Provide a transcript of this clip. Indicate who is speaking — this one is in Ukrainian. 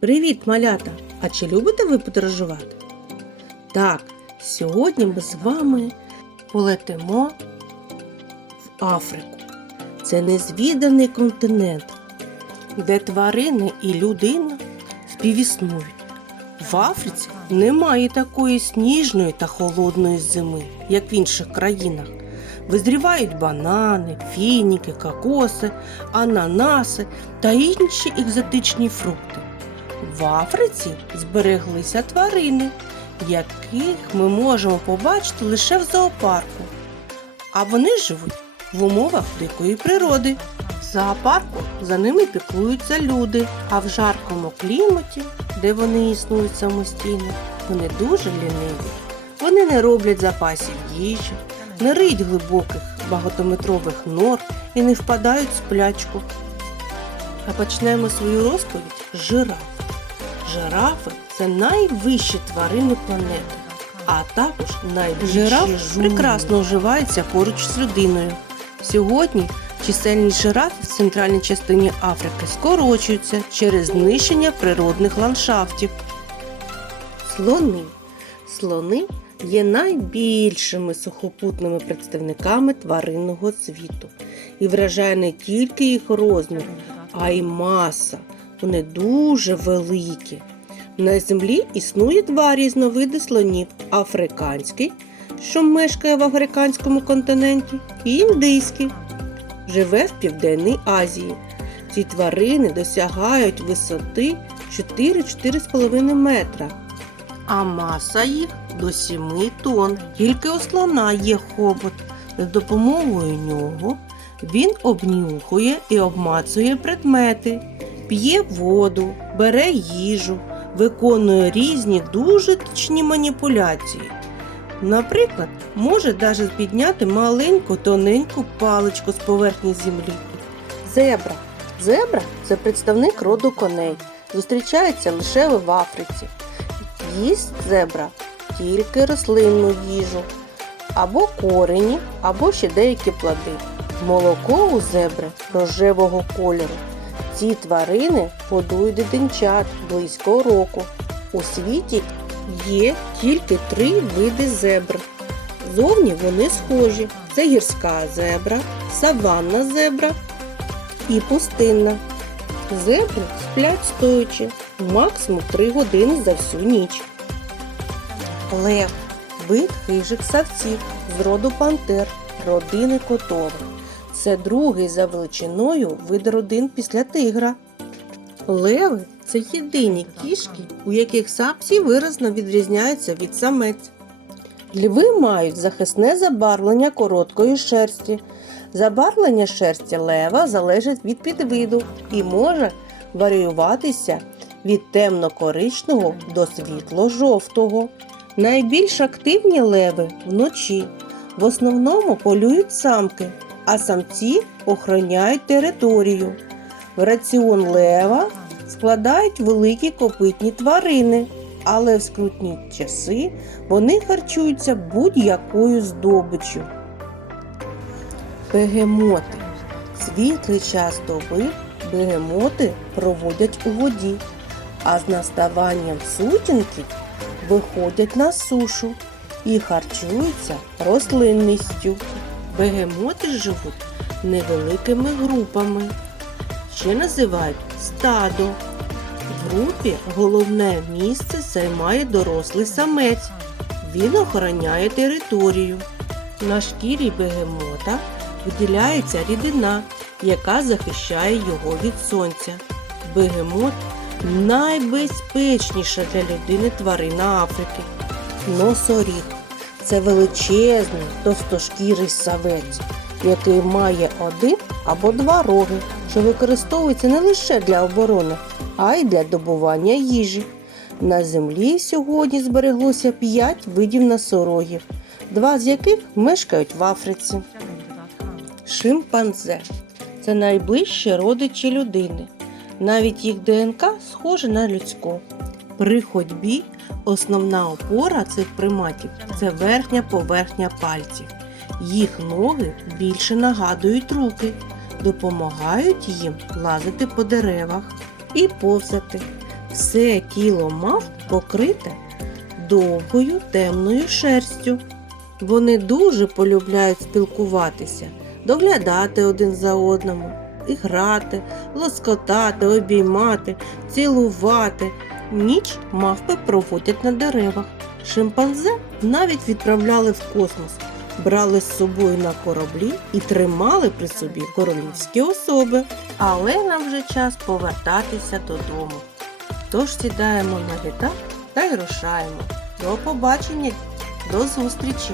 Speaker 1: Привіт, малята! А чи любите ви подорожувати? Так, сьогодні ми з вами полетимо в Африку. Це незвіданий континент, де тварини і людина співіснують. В Африці немає такої сніжної та холодної зими, як в інших країнах. Визрівають банани, фініки, кокоси, ананаси та інші екзотичні фрукти. В Африці збереглися тварини, яких ми можемо побачити лише в зоопарку. А вони живуть в умовах дикої природи. В зоопарку за ними піклуються люди, а в жаркому кліматі, де вони існують самостійно, вони дуже ліниві. Вони не роблять запасів їжі, не риють глибоких багатометрових нор і не впадають в сплячку. А почнемо свою розповідь з жираф. Жирафи це найвищі тварини планети, а також найбільші Жираф прекрасно вживається поруч з людиною. Сьогодні чисельність жирафів в центральній частині Африки скорочується через знищення природних ландшафтів. Слони. Слони є найбільшими сухопутними представниками тваринного світу і вражає не тільки їх розмір, а й маса. Вони дуже великі. На землі існує два різновиди слонів: африканський, що мешкає в африканському континенті, і індийський, живе в Південній Азії. Ці тварини досягають висоти 4-4,5 метра, а маса їх до 7 тонн. Тільки у слона є хобот. За допомогою нього він обнюхує і обмацує предмети, п'є воду, бере їжу, виконує різні дуже точні маніпуляції. Наприклад, може навіть підняти маленьку тоненьку паличку з поверхні землі. Зебра. Зебра це представник роду коней. Зустрічається лише в Африці. Їсть зебра тільки рослинну їжу, або корені, або ще деякі плоди. Молоко у зебри рожевого кольору. Ці тварини годують дитинчат близько року. У світі є тільки три види зебр. Зовні вони схожі: це гірська зебра, саванна зебра і пустинна. Зебри сплять стоячи максимум 3 години за всю ніч. Лев вид хижих савців з роду пантер, родини котових. Це другий за величиною вид родин після тигра. Леви це єдині кішки, у яких самці виразно відрізняються від самець. Льви мають захисне забарвлення короткої шерсті. Забарвлення шерсті лева залежить від підвиду і може варіюватися від темно-коричного до світло-жовтого. Найбільш активні леви вночі. В основному полюють самки, а самці охороняють територію. В раціон лева складають великі копитні тварини, але в скрутні часи вони харчуються будь-якою здобиччю. Бегемоти. Світлий час доби бегемоти проводять у воді, а з наставанням сутінків виходять на сушу і харчуються рослинністю. Бегемоти живуть невеликими групами, ще називають стадо. В групі головне місце займає дорослий самець. Він охороняє територію. На шкірі бегемота виділяється рідина, яка захищає його від сонця. Бегемот найбезпечніша для людини тварина Африки. Носоріг це величезний товстошкірий савець, який має один або два роги, що використовується не лише для оборони, а й для добування їжі. На землі сьогодні збереглося п'ять видів носорогів, два з яких мешкають в Африці. Шимпанзе це найближчі родичі людини. Навіть їх ДНК схоже на людську. При ходьбі основна опора цих приматів це верхня поверхня пальців. Їх ноги більше нагадують руки, допомагають їм лазити по деревах і повзати. Все тіло мав покрите довгою темною шерстю. Вони дуже полюбляють спілкуватися, доглядати один за одному, і грати, лоскотати, обіймати, цілувати. Ніч мавпи проводять на деревах. Шимпанзе навіть відправляли в космос, брали з собою на кораблі і тримали при собі королівські особи. Але нам вже час повертатися додому. Тож сідаємо на літак та й рушаємо. До побачення, до зустрічі!